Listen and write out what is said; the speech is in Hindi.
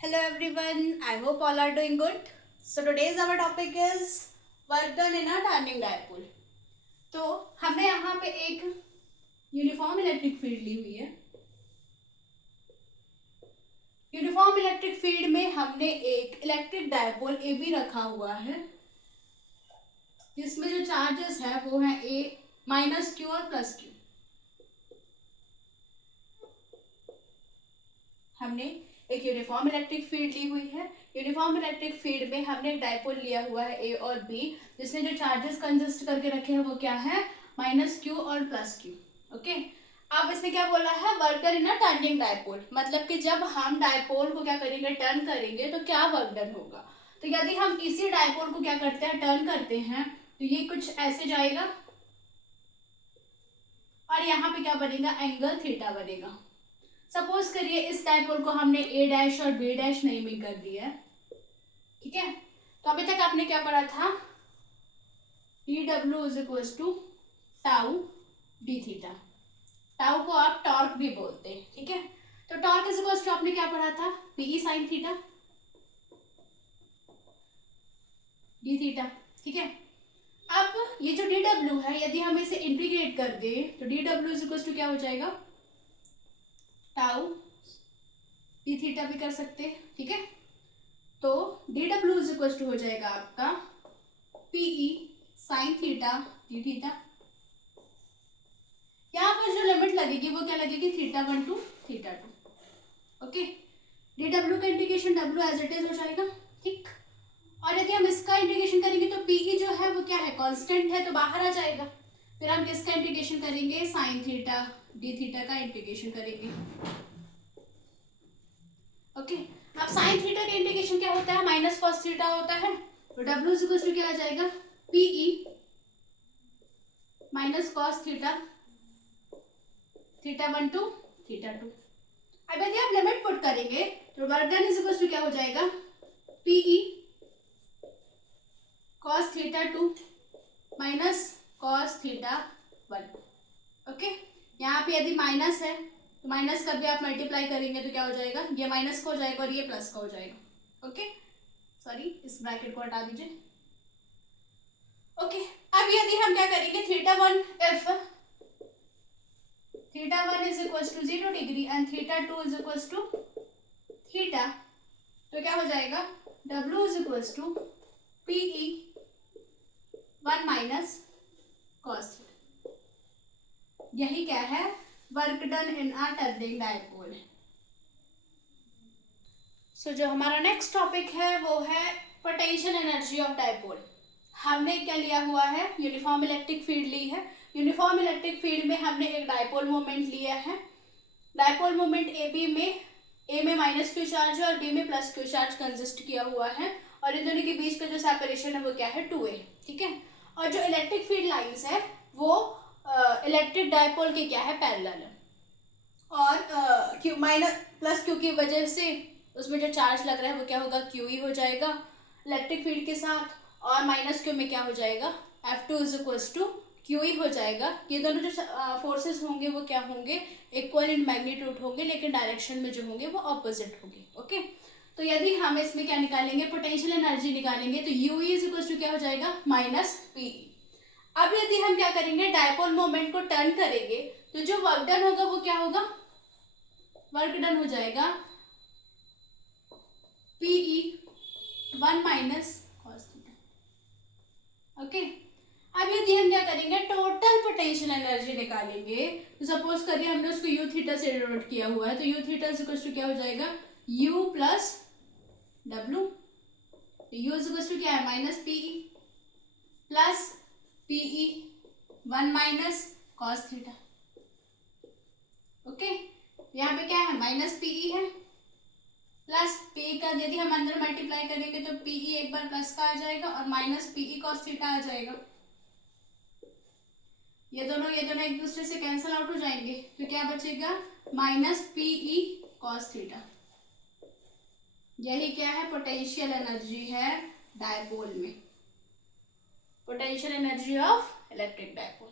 Hello everyone, I hope all are doing good. So today's our topic is work done in a turning dipole. तो हमने यहाँ पे एक यूनिफॉर्म इलेक्ट्रिक फील्ड ली हुई है। यूनिफॉर्म इलेक्ट्रिक फील्ड में हमने एक इलेक्ट्रिक डायपोल ए बी रखा हुआ है, जिसमें जो चार्जेस है वो है ए माइनस क्यू और प्लस क्यू। हमने एक यूनिफॉर्म इलेक्ट्रिक फील्ड ली हुई है। यूनिफॉर्म इलेक्ट्रिक फील्ड में हमने एक डायपोल लिया हुआ है ए और बी, जिसने जो चार्जेस कंसिस्ट करके रखे हैं वो क्या है, माइनस क्यू और प्लस क्यू। ओके, अब इसने क्या बोला है, work done in a turning dipole, मतलब कि जब हम डायपोल को क्या करेंगे, टर्न करेंगे तो क्या वर्क डन होगा। तो यदि हम इसी डायपोल को क्या करते हैं, टर्न करते हैं, तो ये कुछ ऐसे जाएगा और यहाँ पे क्या बनेगा, एंगल थीटा बनेगा। सपोज करिए इस डायपोल को हमने ए डैश और बी डैश नेमिंग कर दी है, ठीक है। तो अभी तक आपने क्या पढ़ा था, d W is equal to tau d theta. Tau को आप टॉर्क भी बोलते हैं, ठीक है। तो टॉर्क इज इक्वल टू आपने क्या पढ़ा था, pE sine theta D theta, ठीक है। अब ये जो डी डब्ल्यू है, यदि हम इसे इंटीग्रेट कर दे तो D W is equal to क्या हो जाएगा, टाउ डी थीटा भी कर सकते हैं, ठीक है। तो D W is equal to हो जाएगा आपका PE sine theta D theta. यहाँ पर जो लिमिट लगेगी वो क्या लगेगी, theta one to theta two. Okay, D W का integration W as it is हो जाएगा, ठीक। और यदि हम इसका इंटीग्रेशन करेंगे तो पीई जो है वो क्या है, कांस्टेंट है, तो बाहर आ जाएगा। फिर हम किसका इंटीग्रेशन करेंगे, साइन थीटा डी थीटा का इंटीग्रेशन करेंगे। ओके, अब साइन थीटा का इंटीग्रेशन क्या होता है, माइनस कॉस थीटा होता है। तो डब्ल्यू इज इक्वल टू क्या आ जाएगा, pE minus cos theta theta one to theta two. अब यदि आप लिमिट पुट करेंगे तो work done is equal to क्या हो जाएगा, pE cos theta two minus cos theta one. Okay, यहाँ पे यदि माइनस है तो माइनस का भी आप मल्टीप्लाई करेंगे तो क्या हो जाएगा, ये माइनस का हो जाएगा और ये प्लस का हो जाएगा। ओके, सॉरी इस ब्रैकेट को हटा दीजिए। ओके, अब यदि हम क्या करेंगे, theta one if theta one is equal to 0 degree and theta two is equal to theta, तो क्या हो जाएगा, W is equal to PE one minus cos theta. यही क्या है, work done in a turning dipole. So जो हमारा नेक्स्ट टॉपिक है वो है पोटेंशियल एनर्जी ऑफ डायपोल। हमने क्या लिया हुआ है, यूनिफॉर्म इलेक्ट्रिक फील्ड ली है। यूनिफॉर्म इलेक्ट्रिक फील्ड में हमने एक डायपोल मोमेंट लिया है। डायपोल मोमेंट ए में माइनस क्यू चार्ज है और बी में प्लस क्यू चार्ज कंसिस्ट किया हुआ है, और इन दोनों के बीच का जो सेपरेशन है वो क्या है, 2a, ठीक है। और जो इलेक्ट्रिक फील्ड लाइंस है वो इलेक्ट्रिक डायपोल के क्या है, पैरेलल है। और क्यू माइनस प्लस क्यू की वजह से उसमें जो चार्ज लग रहा है वो क्या होगा, क्यू ही हो जाएगा इलेक्ट्रिक फील्ड के साथ, और माइनस क्यू में क्या हो जाएगा, F two is equal to Q ही हो जाएगा। ये दोनों जो फोर्सेस होंगे वो क्या होंगे, इक्वल इन मैग्नीट्यूड होंगे, लेकिन डायरेक्शन में जो होंगे वो ऑपोजिट होंगे। ओके, तो यदि हम इसमें क्या निकालेंगे, पोटेंशियल एनर्जी निकालेंगे, तो यू इज इक्वल टू क्या हो जाएगा, माइनस पी। अब यदि हम क्या करेंगे, डायपोल मोमेंट को टर्न करेंगे तो जो वर्क डन होगा वो क्या होगा, वर्क डन हो जाएगा pE one minus cos theta. Okay, अब यदि हम क्या करेंगे, टोटल पोटेंशियल एनर्जी निकालेंगे, तो सपोज करिए हमने उसको यू थीटा से डिनोट किया हुआ है, तो U theta is equal to क्या हो जाएगा, U plus W. U is equal to क्या है, minus pE plus pE one minus cos theta. Okay, यहाँ पे क्या है, माइनस पीई है प्लस पी का यदि हम अंदर मल्टीप्लाई करेंगे तो पीई एक बार प्लस का आ जाएगा और माइनस पीई कॉस थीटा आ जाएगा। ये दोनों एक दूसरे से कैंसिल आउट हो जाएंगे, तो क्या बचेगा, माइनस पीई कॉस थीटा। यही क्या है, पोटेंशियल एनर्जी है डायपोल में, potential energy of electric dipole.